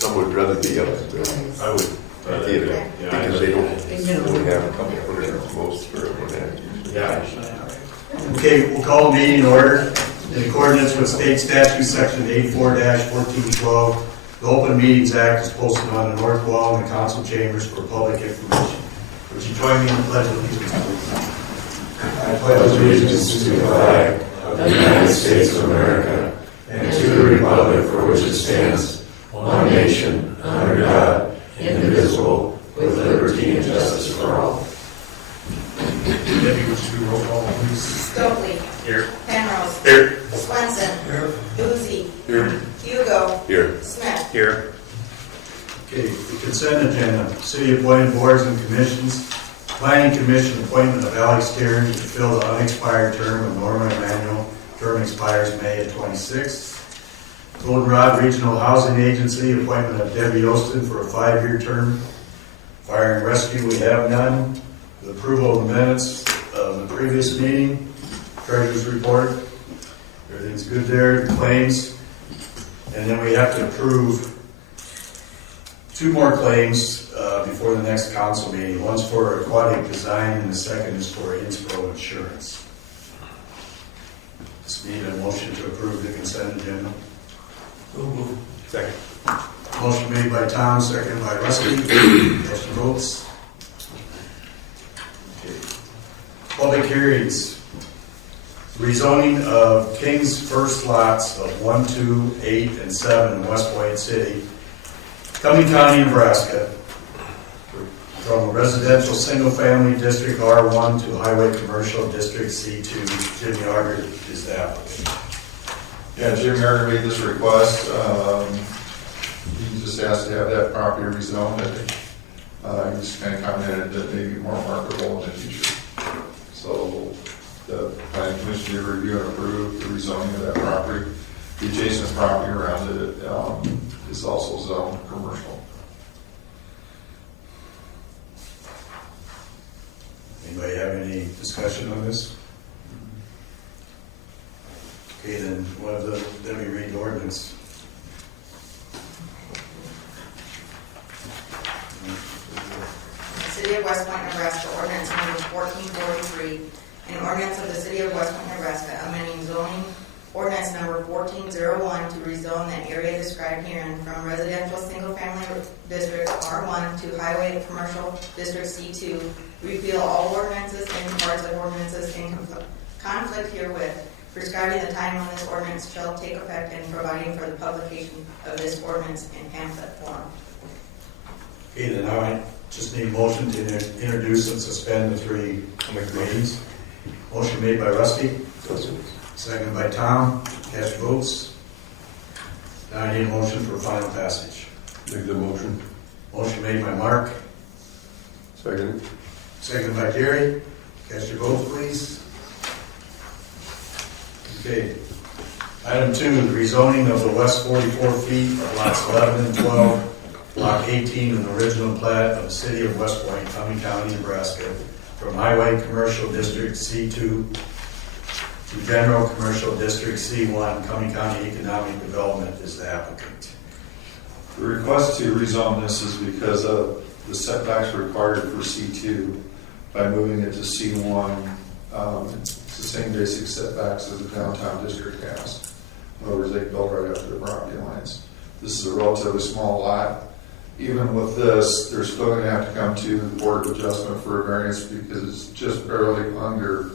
Some would rather be up at the I would. theater, because they don't have a couple of players, most for everyone. Yeah. Okay, we'll call the meeting in order. In accordance with state statute section 84-1412, the Open Meetings Act is posted on the north wall in the council chambers for public information. Would you join me in the pledge of allegiance, please? I pledge allegiance to the flag of the United States of America and to the republic for which it stands, one nation, under God, indivisible, with liberty and justice for all. Debbie, would you do roll call, please? Stokely. Here. Penrose. Here. Swenson. Here. Boozy. Here. Hugo. Here. Smith. Here. Okay, the consent agenda, city appointed boards and commissions. Planning Commission appointment of Alex Terry to fill the unexpired term of Norma Emanuel. Term expires May of 26th. Goldenrod Regional Housing Agency appointment of Debbie Ostin for a 5-year term. Fire and Rescue, we have none. The approval of the minutes of the previous meeting. Treasurer's report. Everything's good there. The claims. And then we have to approve 2 more claims before the next council meeting. One's for aquatic design and the second is for Inspro Insurance. Just need a motion to approve the consent agenda. Second. Motion made by Tom, seconded by Rusty. Cast your votes. Okay. Public hearings. Rezoning of King's First lots of 1, 2, 8, and 7 in West White City, Cumming County, Nebraska, from residential single-family district R1 to highway commercial district C2. Jim Yarder is the applicant. Yeah, Jim Yarder made this request. He just asked to have that property rezoned. He just kind of commented that maybe more marketable in the future. So the planning commission did review and approve the rezoning of that property. The adjacent property around it is also zoned commercial. Anybody have any discussion on this? Okay, then let me read the ordinance. City of West Point, Nebraska, ordinance number 1443, an ordinance of the City of West Point, Nebraska, amending zoning ordinance number 1401 to rezone the area described herein from residential single-family district R1 to highway commercial district C2, repeal all ordinances and parts of ordinances in conflict herewith, prescribing the time when this ordinance shall take effect and providing for the publication of this ordinance in pamphlet form. Okay, then now I just need a motion to introduce and suspend the 3 readings. Motion made by Rusty, seconded by Tom. Cast your votes. Now I need a motion for final passage. Make the motion. Motion made by Mark, Second. seconded by Gary. Cast your votes, please. Okay. Item 2, the rezoning of the west 44 feet of lots 11 and 12, block 18 in the original plat of the City of West Point, Cumming County, Nebraska, from Highway Commercial District C2 to General Commercial District C1, Cumming County Economic Development is the applicant. The request to rezone this is because of the setbacks required for C2 by moving it to C1. It's the same basic setbacks as the downtown district has. In other words, they build right up to the property lines. This is a relatively small lot. Even with this, they're still going to have to come to the Board of Adjustment for a variance because it's just barely under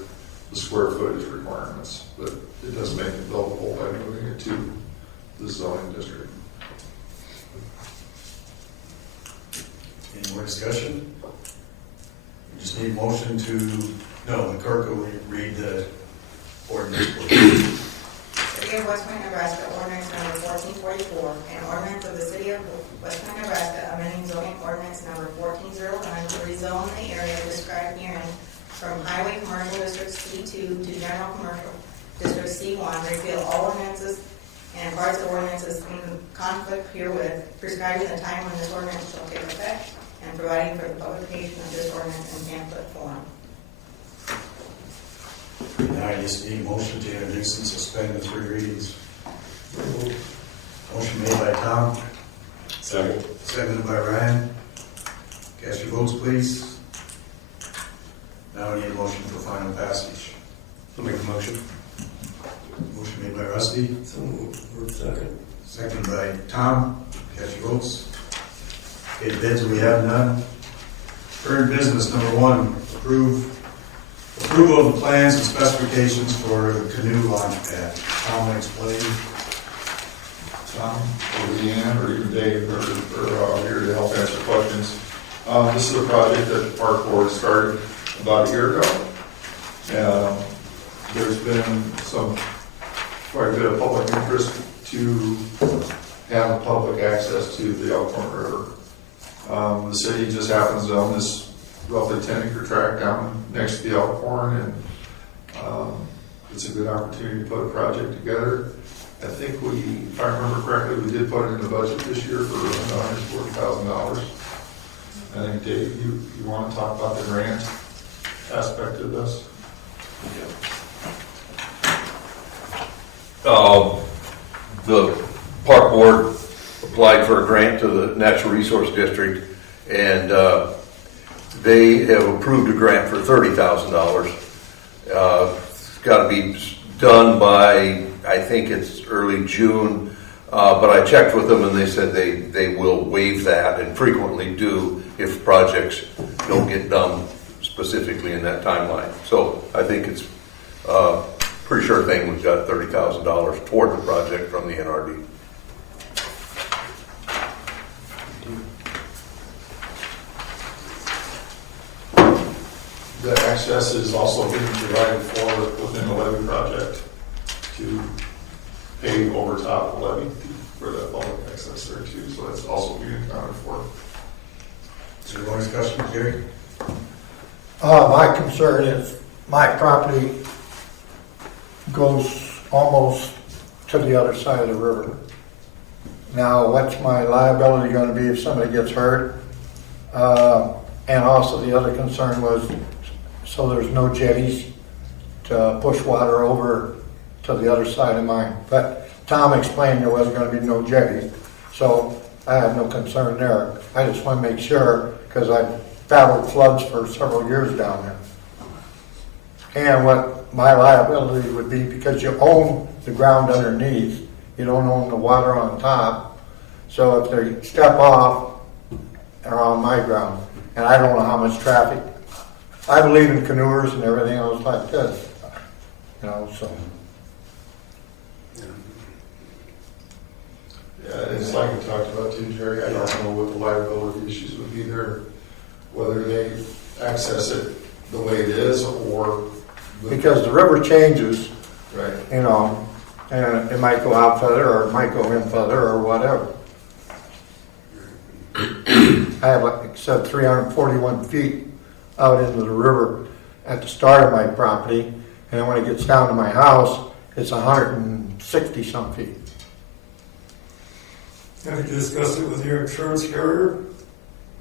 the square footage requirements. But it does make it buildable by moving it to the zoning district. Any more discussion? We just need motion to, no, the clerk will read the ordinance. City of West Point, Nebraska, ordinance number 1444, an ordinance of the City of West Point, Nebraska, amending zoning ordinance number 1401 to rezone the area described herein from Highway Commercial District C2 to General Commercial District C1, repeal all ordinances and parts of ordinances in conflict herewith, prescribing the time when this ordinance shall take effect, and providing for the publication of this ordinance in pamphlet form. Now I just need motion to introduce and suspend the 3 readings. Motion made by Tom, Second. Seconded by Ryan. Cast your votes, please. Now we need a motion for final passage. I'll make a motion. Motion made by Rusty, So moved. Second. seconded by Tom. Cast your votes. Okay, bids, we have none. Current business, number one, approval of the plans and specifications for the canoe launch pad. Tom will explain. Tom, or Deanne, or even Dave, or here to help answer questions. This is a project that the park board started about a year ago. And there's been quite a bit of public interest to have public access to the Elkhorn River. The city just happens to own this roughly 10-acre tract down next to the Elkhorn, and it's a good opportunity to put a project together. I think if I remember correctly, we did put it in the budget this year for around $140,000. I think, Dave, you want to talk about the grant aspect of this? The park board applied for a grant to the Natural Resource District, and they have approved a grant for $30,000. It's got to be done by, I think it's early June, but I checked with them and they said they will waive that, and frequently do if projects don't get done specifically in that timeline. So I think it's pretty sure thing we've got $30,000 toward the project from the NRD. The access is also being provided for within the levee project to pave over top of the levee for that public access there too, so that's also being accounted for. Is there more discussion, Jerry? My concern is my property goes almost to the other side of the river. Now, what's my liability going to be if somebody gets hurt? And also the other concern was, so there's no jetties to push water over to the other side of mine. But Tom explained there wasn't going to be no jetties, so I have no concern there. I just want to make sure, because I've battled floods for several years down there. And what my liability would be, because you own the ground underneath, you don't own the water on top. So if they step off, they're on my ground. And I don't know how much traffic. I believe in canoers and everything else like this, you know, so. Yeah, it's like we talked about too, Jerry, I don't know what the liability issues would be there, whether they access it the way it is or. Because the river changes, Right. you know, and it might go out further or it might go in further or whatever. I have, like I said, 341 feet out into the river at the start of my property, and then when it gets down to my house, it's 160 some feet. Have you discussed it with your insurance carrier?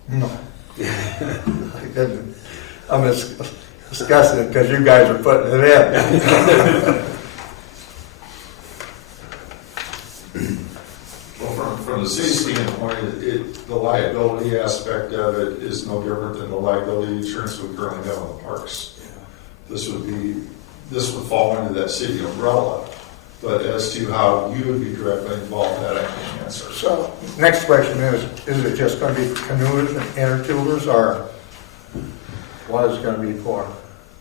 No. I didn't. I'm just discussing it because you guys are putting it in. Well, from the city standpoint, the liability aspect of it is no different than the liability insurance we currently have on the parks. This would fall into that city umbrella, but as to how you would be directly involved in that, I can't answer. So, next question is it just going to be for canoers and inner tubers, or what is it going to be for?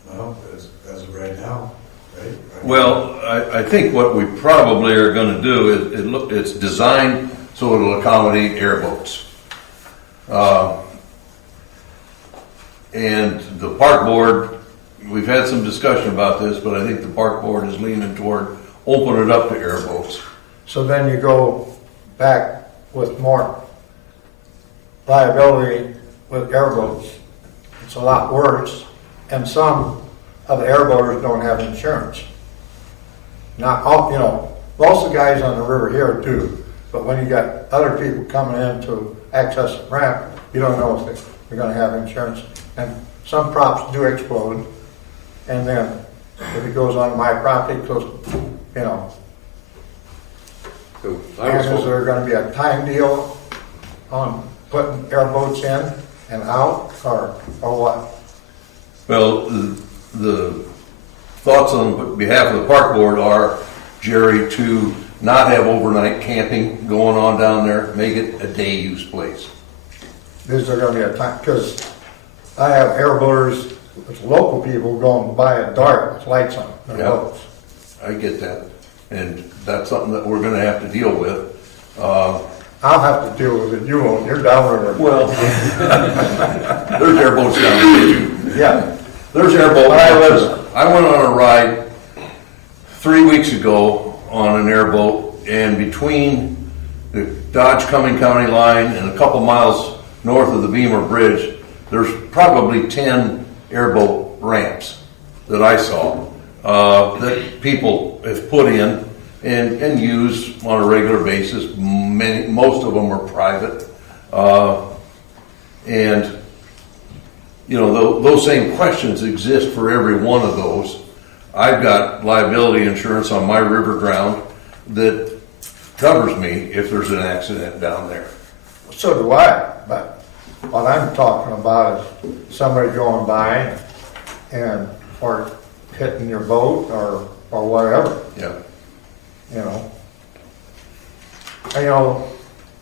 Well, as of right now, right? Well, I think what we probably are going to do is it's designed so it'll accommodate airboats. And the park board, we've had some discussion about this, but I think the park board is leaning toward open it up to airboats. So then you go back with more liability with airboats. It's a lot worse, and some of the airboaters don't have insurance. Not all, you know, most of the guys on the river here do, but when you got other people coming in to access the ramp, you don't know if they're going to have insurance. And some props do explode, and then if it goes on my property, it goes, you know. So And is there going to be a time deal on putting airboats in and out, or what? Well, the thoughts on behalf of the park board are, Jerry, to not have overnight camping going on down there, make it a day use place. Is there gonna be a time, because I have airboaters, it's local people going by at dark with lights on their Yeah. boats. I get that, and that's something that we're gonna have to deal with. I'll have to deal with it, you won't, you're downriver. Well, there's airboats down there too. Yeah, There's airboat I launches. was- I went on a ride 3 weeks ago on an airboat, and between the Dodge Cumming County line and a couple miles north of the Beamer Bridge, there's probably 10 airboat ramps that I saw that people have put in and use on a regular basis. Most of them are private, and you know, those same questions exist for every one of those. I've got liability insurance on my river ground that covers me if there's an accident down there. so do I, but what I'm talking about is somebody going by and, or hitting your boat or whatever, Yeah. you know. And, you know,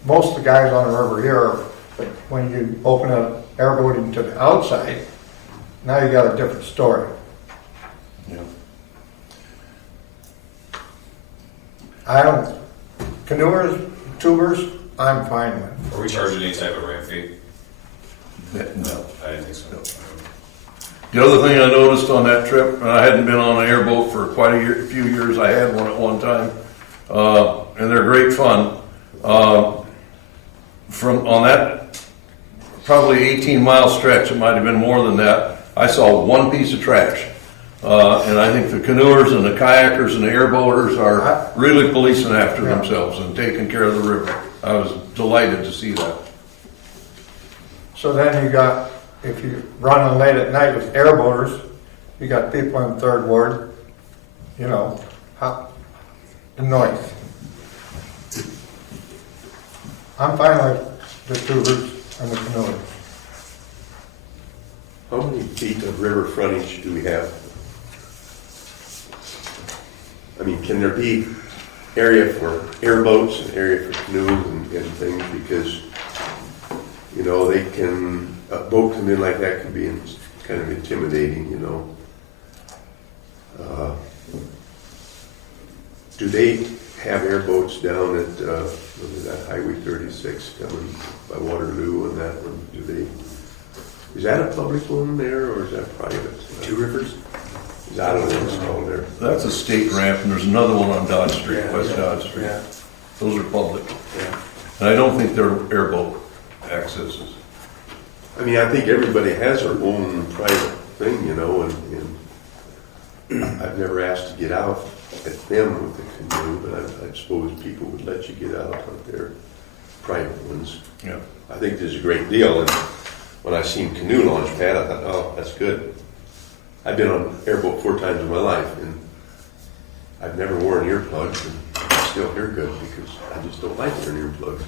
most of the guys on the river here, when you open up airboating to the outside, now you got a different story. Yeah. I don't, canoers, tubers, I'm fine with. Are we charging any type of ramp fee? No. I didn't think so. The other thing I noticed on that trip, and I hadn't been on an airboat for quite a few years, I had one at one time, and they're great fun. From on that probably 18-mile stretch, it might have been more than that, I saw one piece of trash. And I think the canoers and the kayakers and the airboaters are really policing after Yeah. themselves and taking care of the river. I was delighted to see that. So then you got, if you running late at night with airboaters, you got people in Third Ward, you know, the noise. I'm fine with the tubers and the canoers. How many feet of river frontage do we have? I mean, can there be area for airboats and area for canoes and things? Because, you know, they can, a boat come in like that can be kind of intimidating, you know. Do they have airboats down at, what is that, Highway 36 coming by Waterloo and that one? Do they, is that a public one there or is that private? Two Rivers? I don't know what it's called there. That's a state ramp, and there's another one on Dodge Street, West Dodge Street. Yeah. Those are public. Yeah. And I don't think they're airboat accesses. I mean, I think everybody has their own private thing, you know, and I've never asked to get out at them with the canoe, but I suppose people would let you get out on their private ones. Yeah. I think there's a great deal, and when I seen canoe launch pad, I thought, oh, that's good. I've been on airboat 4 times in my life, and I've never worn earplugs, and I still hear good because I just don't like wearing earplugs.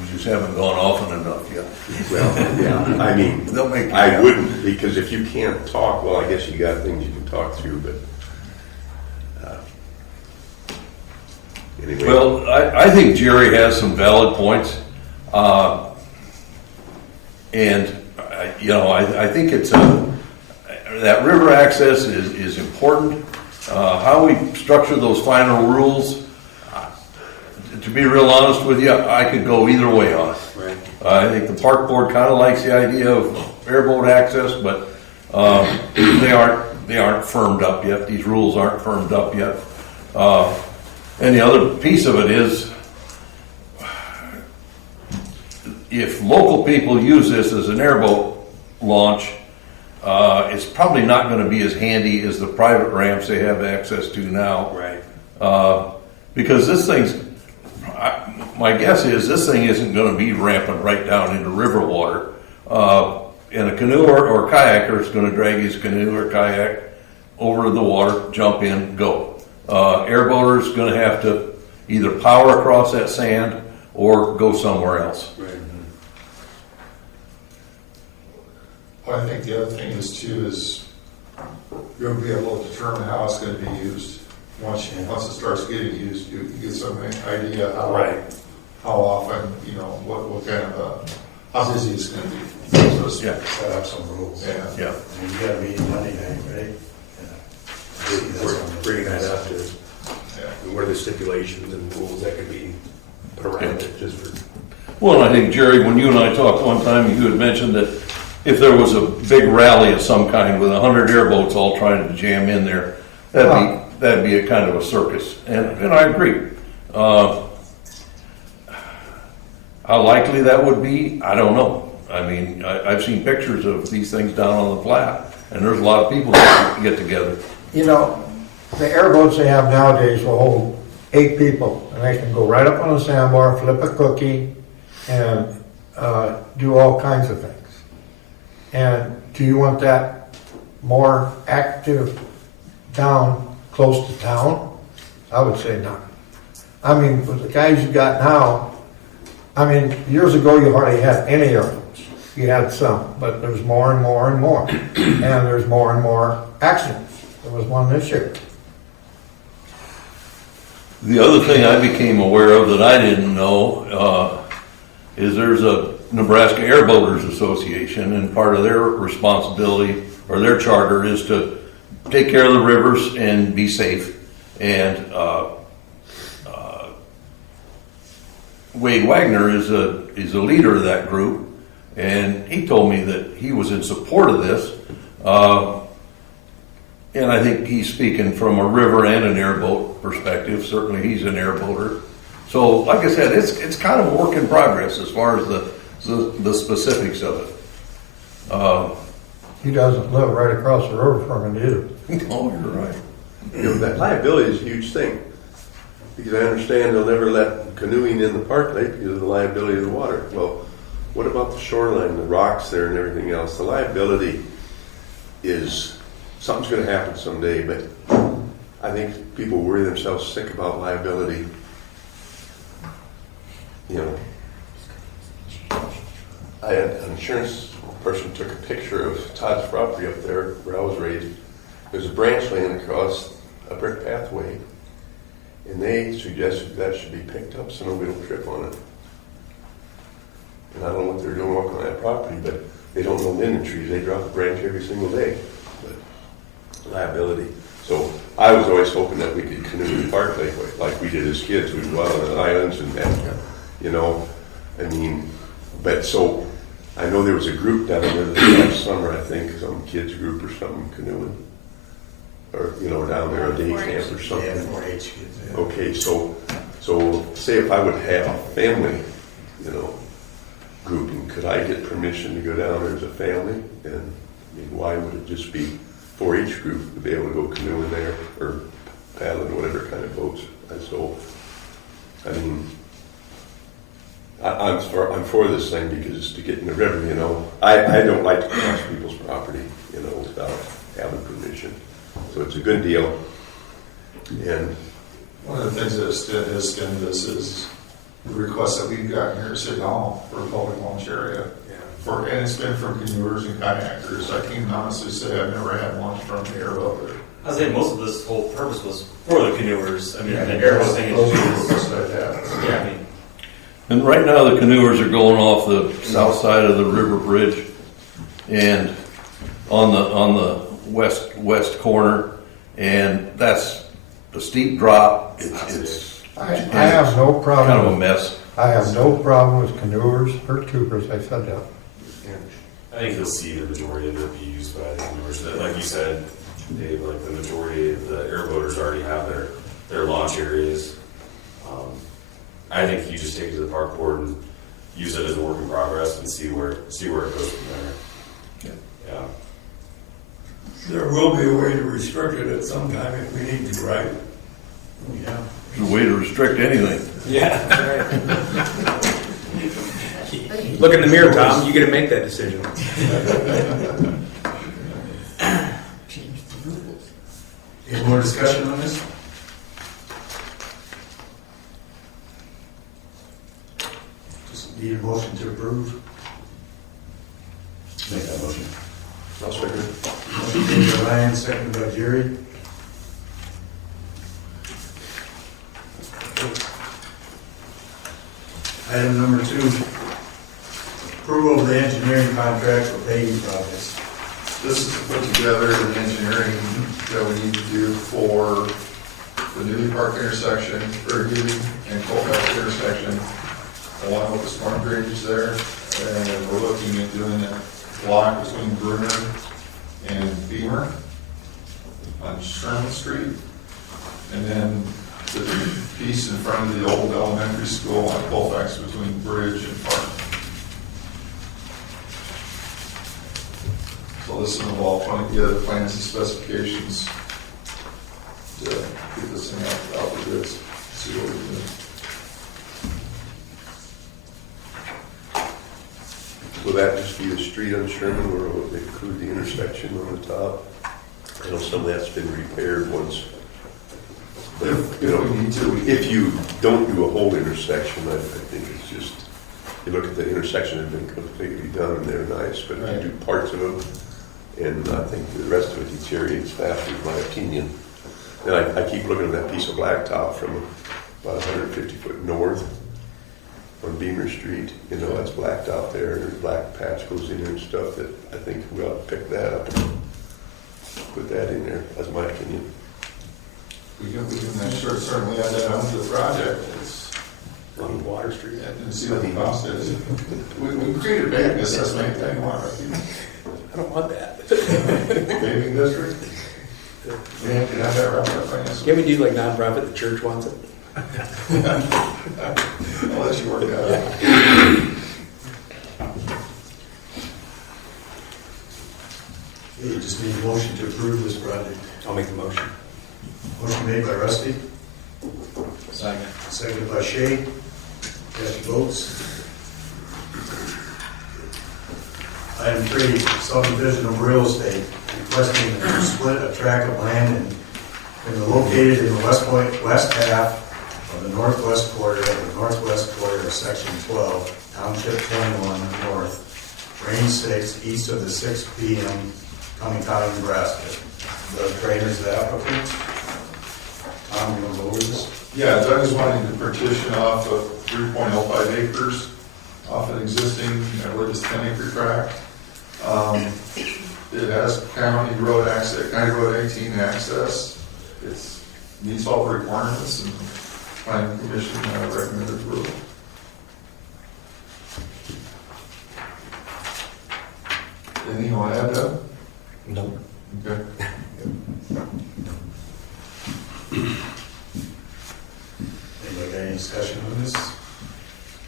You just haven't gone often enough yet. Well, yeah, I mean, They'll make you I happy. wouldn't, because if you can't talk, well, I guess you got things you can talk through, but anyway. Well, I think Jerry has some valid points. And, I think it's that river access is important. How we structure those final rules, to be real honest with you, I could go either way on it. Right. I think the park board kind of likes the idea of airboat access, but they aren't firmed up yet. These rules aren't firmed up yet. And the other piece of it is, if local people use this as an airboat launch, it's probably not going to be as handy as the private ramps they have access to now. Right. Because this thing's, my guess is this thing isn't going to be ramping right down into river water. And a canoe or kayaker is going to drag his canoe or kayak over the water, jump in, go. Airboater is going to have to either power across that sand or go somewhere else. Right. Well, I think the other thing is too, is you're gonna be able to determine how it's gonna be used. Once it starts getting used, you get some idea how often, you know, what kind of, how busy it's gonna be. So it's- Yeah. Set up some rules. Yeah. Yeah. And you gotta meet Monday night, right? We're bringing that up to, Yeah. what are the stipulations and rules that could be put around it, just for. Well, I think, Jerry, when you and I talked one time, you had mentioned that if there was a big rally of some kind with 100 airboats all trying to jam in there, that'd be a kind of a circus, and I agree. How likely that would be, I don't know. I mean, I've seen pictures of these things down on the flat, and there's a lot of people that get together. You know, the airboats they have nowadays will hold 8 people, and they can go right up on a sandbar, flip a cookie, and do all kinds of things. And do you want that more active down close to town? I would say not. I mean, with the guys you got now, I mean, years ago you hardly had any airboats. You had some, but there's more and more and more. And there's more and more accidents. There was one this year. The other thing I became aware of that I didn't know is there's a Nebraska Airboaters Association, and part of their responsibility or their charter is to take care of the rivers and be safe. And Wade Wagner is a leader of that group, and he told me that he was in support of this. And I think he's speaking from a river and an airboat perspective. Certainly, he's an airboater. So, like I said, it's kind of a work in progress as far as the specifics of it. He doesn't live right across the river from it either. Oh, you're right. You know, that liability is a huge thing. Because I understand they'll never let canoeing in the park lake because of the liability of the water. Well, what about the shoreline, the rocks there and everything else? The liability is, something's going to happen someday, but I think people worry themselves sick about liability. You know, I had an insurance person took a picture of Todd's property up there where I was raised. There's a branch laying across a brick pathway, and they suggested that should be picked up so nobody will trip on it. And I don't know what they're doing walking on that property, but they don't know linden trees. They drop a branch every single day. But liability. So I was always hoping that we could canoe in the park like we did as kids. We'd go out on the islands and that, you know, I mean, but so I know there was a group down there last summer, I think, some kids group or something canoeing. Or, you know, down there, a day camp or something. Yeah, 4-H kids, yeah. Okay, so say if I would have a family, you know, grouping, could I get permission to go down there as a family? And I mean, why would it just be 4-H group to be able to go canoeing there or paddling, whatever kind of boats? And so, I mean, I'm for this thing because it's to get in the river, you know. I don't like to cross people's property, you know, without having permission. So it's a good deal. And One of the things that has stemmed this is the request that we've gotten here at City Hall for a public launch area. And it's been from canoers and kayakers. I can honestly say I've never had one from the airboat. I was saying most of this whole purpose was for the canoers. I mean, the airboat thing is just, yeah, I mean, And right now, the canoers are going off the south side of the river bridge, and on the west corner, and that's a steep drop. It's I have no problem. kind of a mess. I have no problem with canoers or tubers. I said that. I think you'll see the majority of it be used by the canoers. Like you said, Dave, like the majority of the airboaters already have their launch areas. I think you just take it to the park board and use it as a work in progress and see where it goes from there. Yeah. There will be a way to restrict it at some time if we need to, right? Yeah. There's a way to restrict anything. Yeah. Look in the mirror, Tom. You get to make that decision. Any more discussion on this? Just need a motion to approve. Make that motion. I'll second it. Motion made by Ryan, seconded by Jerry. Item number 2, approval of the engineering contract for paving projects. This is to put together the engineering that we need to do for the Newly Park intersection, or Newly and Colfax intersection, along with the storm drainage there. And we're looking at doing a block between Bruner and Beamer on Sherman Street. And then the piece in front of the old elementary school on Colfax between Bridge and Park. So this will involve putting together plans and specifications to get this thing out the bids, see what we do. Will that just be the street on Sherman, or will it include the intersection on the top? I know some of that's been repaired once. But, If you know, we need to, we can. if you don't do a whole intersection, I think it's just, you look at the intersection, it's been completely done and they're nice, but if Right. you do parts of them, and I think the rest of it deteriorates faster, in my opinion. And I keep looking at that piece of blacktop from about 150 foot north on Beamer Street. You know, that's blacktop there, and there's black patch goes in there and stuff that I think we ought to pick that up and put that in there, that's my opinion. We can certainly add that onto the project. It's, On Water Street. and see what the cost is. We can create a paving assessment anytime you want, right? I don't want that. Paving district? Yeah, can I have that wrapped up financially? Can we do like nonprofit, the church wants it? I'll let you work that out. Okay, you just need a motion to approve this project. I'll make the motion. Motion made by Rusty, Second. seconded by Shay. Cast your votes. Item 3, subdivision of real estate, requesting to split a tract of land and located in the west half of the northwest quarter of section 12, township 21 north, range 6, east of the 6 p.m. Cumming County, Nebraska. The Trainer's the applicant. Tom, you want to go over this? Yeah, Doug is wanting to partition off of 3.05 acres off an existing, I believe it's 10-acre tract. It has county road access, County Road 18 access. It meets all the requirements, and planning commission recommended approval. Anything you want to add, Doug? No. Okay. Anybody got any discussion on this?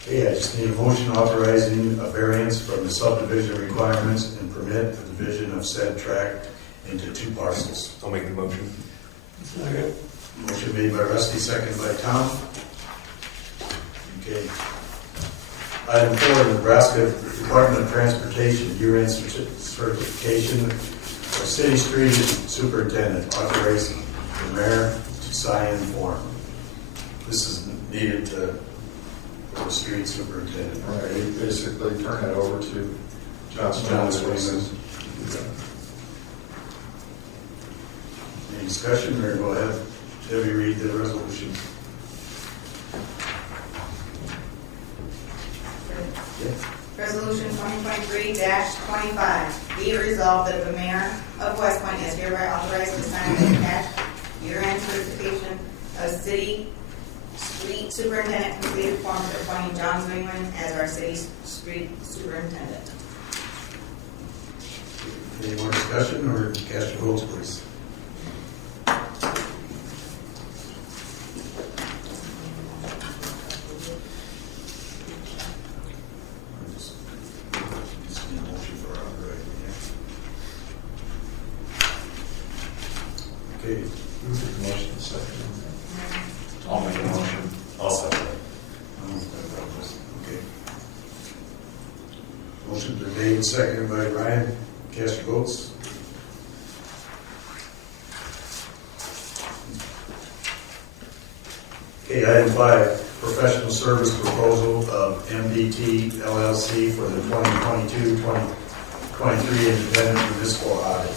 Okay, I just need a motion authorizing a variance from the subdivision requirements and permit the division of said tract into 2 parcels. I'll make the motion. Motion made by Rusty, seconded by Tom. Okay. Item 4, Nebraska Department of Transportation year-end certification of city street superintendent, authorizing the mayor to sign in form. This is needed for the street superintendent. Right, you basically turn it over to John Swayman. Any discussion, or go ahead, Debbie, read the resolution. Resolution 2023-25, be it resolved that the mayor of West Point is hereby authorized to sign the attached year-end certification of city street superintendent completed form appointing John Zwingman as our city street superintendent. Any more discussion, or cast your votes, please? Just need a motion for authorizing, yeah. Okay, Motion second. I'll make a motion. I'll second it. okay. Motion been made and seconded by Ryan. Cast your votes. Okay, item 5, professional service proposal of MDT LLC for the 2022-2023 23 independent municipal audit.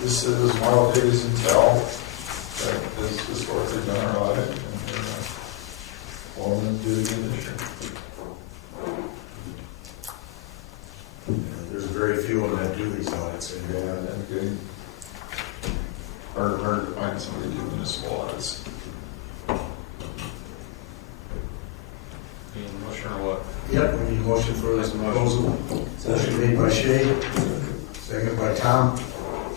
This is Marl Davies and Tell, that has historically done our audit, and they're following do it again this year. There's very few of them that do these audits Yeah, anymore. and good. Hard to find somebody to do municipal audits. Need a motion or what? Yep, we need a motion for this proposal. Motion made by Shay, seconded by Tom.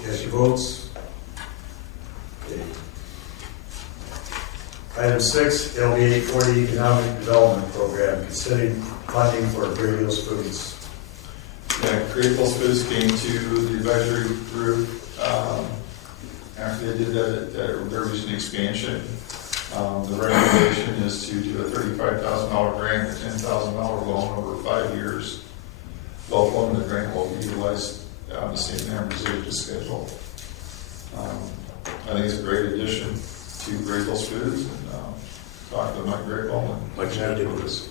Cast your votes. Okay. Item 6, LB 840 Economic Development Program, considering funding for Great Hills Foods. Yeah, Great Hills Foods came to the advisory group after they did their recent expansion. The recommendation is to do a $35,000 grant, a $10,000 loan over 5 years. Both loan and the grant will be utilized on the same amortization schedule. I think it's a great addition to Great Hills Foods, and talk to Mike Grable and Much Chad needed. Lewis.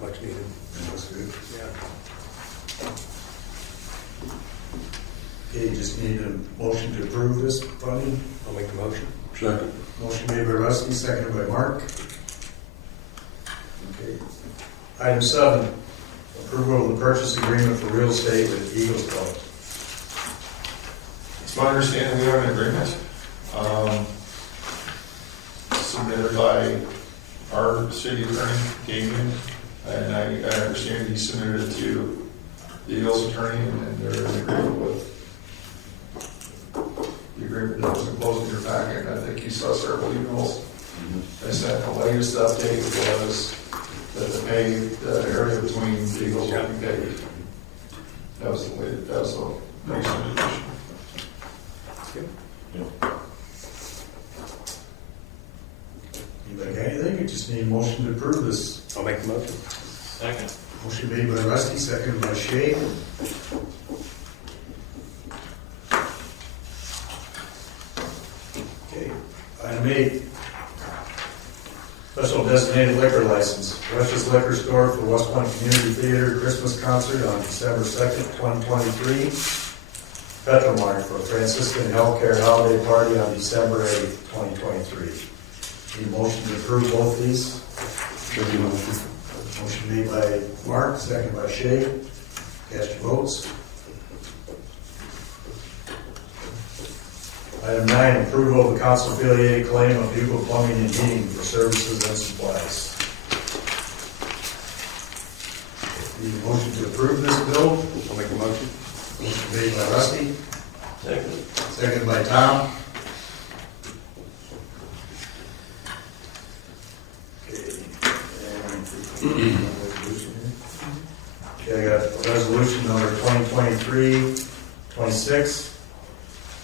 Much needed. That's good. Yeah. Okay, just need a motion to approve this funding. I'll make the motion. Second. Motion made by Rusty, seconded by Mark. Okay. Item 7, approval of the purchase agreement for real estate with Eagles Club. It's my understanding we have an agreement, submitted by our city attorney, Damien, and I understand he submitted it to the Eagles attorney, and they're in agreement with the agreement that was enclosed in your packet. I think you saw several emails. I sent the latest update was that the area between the Eagles will be paved. That was the latest, that was the recent addition. Anybody got anything? You just need a motion to approve this. I'll make the motion. Second. Motion made by Rusty, seconded by Shay. Okay, item 8. Special designated liquor license, Rush's Liquor Store for West Point Community Theater Christmas Concert on December 2nd, 2023. Petromart for Franciscan Healthcare Holiday Party on December 8th, 2023. Need a motion to approve both these? Motion made by Mark, second by Shay. Cast your votes. Item 9, approval of the council affiliated claim of Bugle Plumbing and Heating for services and supplies. Need a motion to approve this bill? I'll make the motion. Motion made by Rusty, Second. seconded by Tom. Okay, I got resolution number 2023-26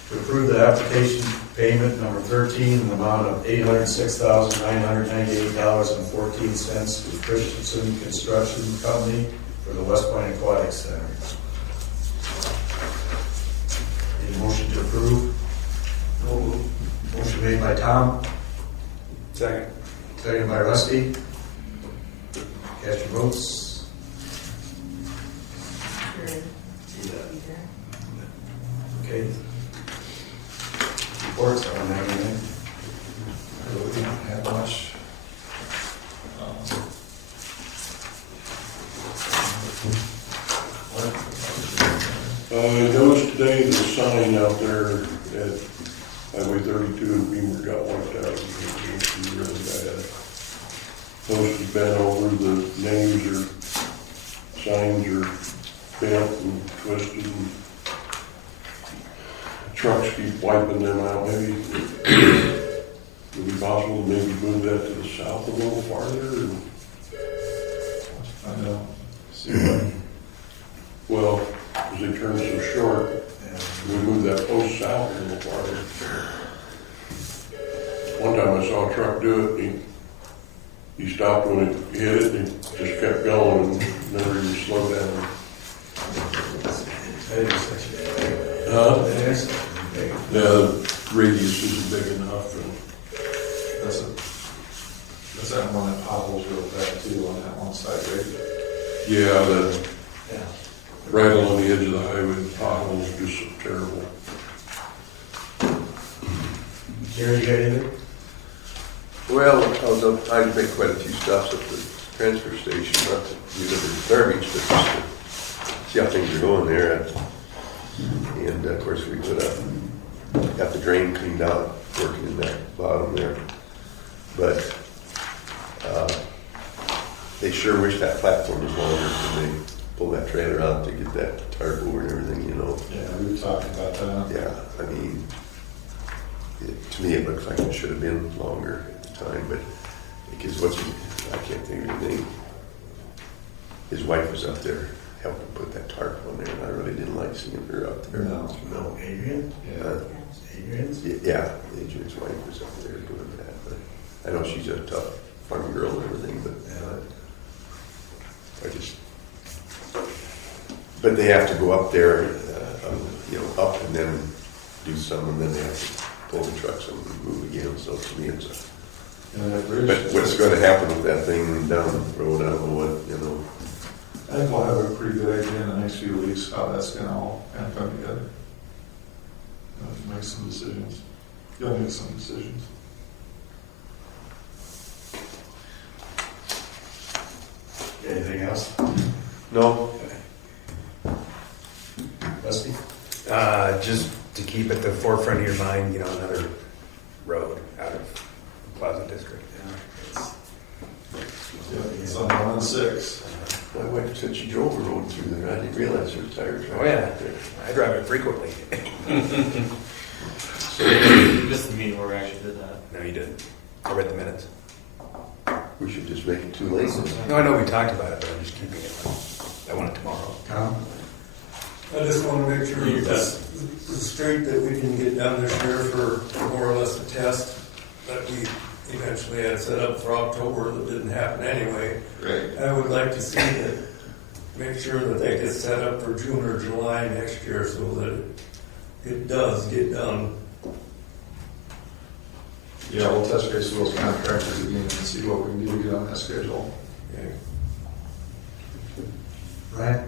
to approve the application payment number 13 in the amount of $806,998.14 to Christensen Construction Company for the West Point Aquatic Center. Need a motion to approve? Motion made by Tom, Second. seconded by Rusty. Cast your votes. Okay. Reports, I don't have anything. We don't have much. I noticed today the sign out there at Highway 32 in Beamer got wiped out. It was really bad. Post has been over, the names or signs are bent and twisted, and trucks keep wiping them out. Maybe would it be possible to maybe move that to the south a little farther? Or, I know. See what? well, because they turn so short, we move that post south a little farther. One time I saw a truck do it, he stopped when it hit it, and he just kept going and never even slowed down. The radius isn't big enough. And That's that one that potholes real bad too on that one side, right? yeah, Yeah. right along the edge of the highway, the potholes just so terrible. Jerry, you got anything? Well, I make quite a few stops at the transfer station, not to deliver the garbage, but just to see how things are going there. And of course, we got the drain cleaned out, working in that bottom there. But they sure wish that platform was longer when they pull that trailer out to get that tarp over and everything, you know. Yeah, we talked about that. Yeah, I mean, to me, it looks like it should have been longer at the time, but because I can't think of his name. His wife was up there helping put that tarp on there, and I really didn't like seeing her up there. No. Adrian? Yeah. Adrian's? Yeah, Adrian's wife was up there doing that, but I know she's a tough, fun girl and everything, but but they have to go up there, up and then do some, and then they have to pull the trucks and move again. So to me, it's And that bridge. but what's going to happen with that thing down the road? I don't know what, you know. I think we'll have a pretty good idea in the next few weeks how that's gonna all kind of come together. Make some decisions. You'll make some decisions. Anything else? No. Rusty? Just to keep at the forefront of your mind, another road out of the Plaza District. It's on 116. My wife said she drove a road through there. I didn't realize there were tires. Oh yeah, I drive it frequently. Just the meeting where we actually did that. No, you didn't. I read the minutes. We should just make it 2 lanes. No, I know we talked about it, but I'm just keeping it. I want it tomorrow. Tom? I just want to make sure that the street that we can get down this year for more or less a test that we eventually had set up for October that didn't happen anyway. Right. I would like to see that, make sure that they get set up for June or July next year so that it does get done. Yeah, we'll touch base with those contractors again and see what we can do to get on that schedule. Okay. Ryan?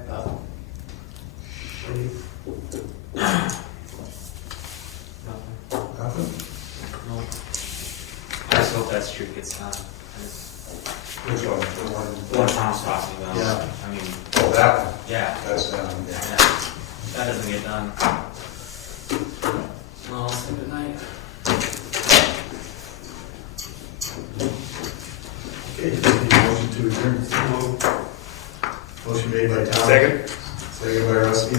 Nothing? No. I just hope that street gets done. Which one? The one? The one Tom's talking about. Yeah. I mean, Oh, that one? yeah. That's down, Yeah. yeah. That doesn't get done. Well, I'll say good night. Okay, motion to adjourn. Motion made by Tom. Second. Second by Rusty.